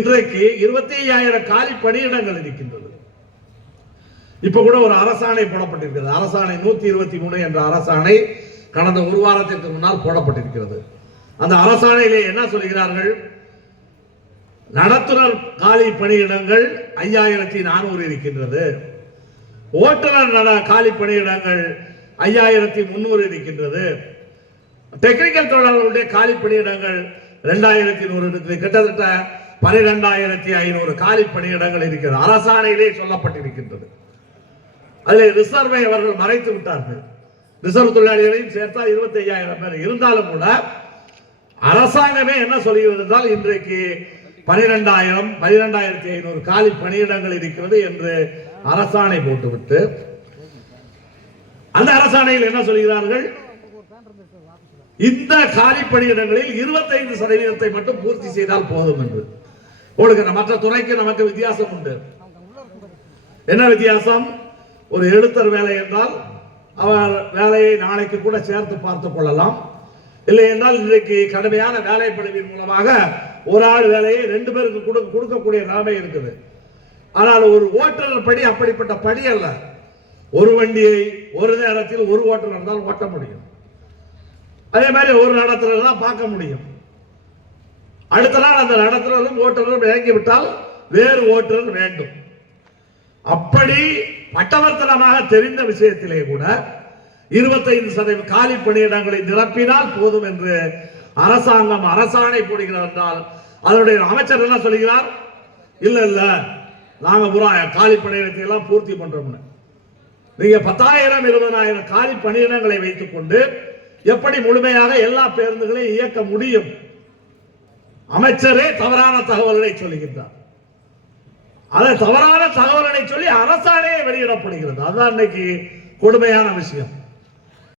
இன்றைக்கு 25,000 காலி பணியிடங்கள் இருக்கின்றது. இப்ப கூட ஒரு அரசாணை போடப்பட்டிருக்கிறது. அரசாணை 123 என்ற அரசாணை கடந்த ஒரு வாரத்திற்கு முன்னால் போடப்பட்டிருக்கிறது. அந்த அரசாணையிலே என்ன சொல்கிறார்கள்? நடத்துனர் காலி பணியிடங்கள் 5,400 இருக்கின்றது. ஓட்டுநர் காலி பணியிடங்கள் 5,300 இருக்கின்றது. டெக்னிக்கல் தொழிலாளர்களுடைய காலி பணியிடங்கள் 2,100 இருக்குது. கிட்டத்தட்ட 12,500 காலி பணியிடங்கள் இருக்கிறது. அரசாணையிலே சொல்லப்பட்டிருக்கின்றது. அதில் ரிசர்வை அவர்கள் மறைத்து விட்டார்கள். ரிசர்வ் தொழிலாளிகளையும் சேர்த்தா 25,000 பேர். இருந்தாலும் கூட அரசாங்கமே என்ன சொல்கிறது என்றால் இன்றைக்கு 12,500 காலி பணியிடங்கள் இருக்கிறது என்று அரசாணை போட்டுவிட்டு அந்த அரசாணையில் என்ன சொல்கிறார்கள்? இந்த காலி பணியிடங்களில் 25% மட்டும் பூர்த்தி செய்தால் போதும் என்று. உங்களுக்கு மற்ற துறைக்கு நமக்கு வித்தியாசம் உண்டு. என்ன வித்தியாசம்? ஒரு எழுத்தர் வேலை என்றால் அவர் வேலையை நாளைக்கு கூட சேர்த்து பார்த்துக் கொள்ளலாம். இல்லை என்றால் இன்றைக்கு கடுமையான வேலை பணிவின் மூலமாக ஒரு ஆள் வேலையை 2 பேருக்கு கொடுக்கக்கூடிய நிலைமை இருக்குது. ஆனால் ஒரு ஓட்டுநர் பணி அப்படிப்பட்ட பணி அல்ல. ஒரு வண்டியை ஒரு நேரத்தில் ஒரு ஓட்டுநர் தான் ஓட்ட முடியும். அதே மாதிரி ஒரு நடத்துனர் தான் பார்க்க முடியும். அடுத்த நாள் அந்த நடத்துனரும் ஓட்டுநரும் இறங்கிவிட்டால் வேறு ஓட்டுநர் வேண்டும். அப்படி பட்டவர்த்தனமாக தெரிந்த விஷயத்திலே கூட 25% காலி பணியிடங்களை நிரப்பினால் போதும் என்று அரசாங்கம் அரசாணை போடுகிறார் என்றால் அதனுடைய அமைச்சர் என்ன சொல்கிறார்? இல்ல இல்ல நாங்க காலி பணியிடத்தை எல்லாம் பூர்த்தி பண்றோம். நீங்க 10,000 20,000 காலி பணியிடங்களை வைத்துக் கொண்டு எப்படி முழுமையாக எல்லா பேருந்துகளையும் இயக்க முடியும்? அமைச்சரே தவறான தகவல்களை சொல்லுகின்றார். அதை தவறான தகவல்களை சொல்லி அரசாணையை வெளியிடப்படுகிறது. அதுதான் இன்னைக்கு கொடுமையான விஷயம்.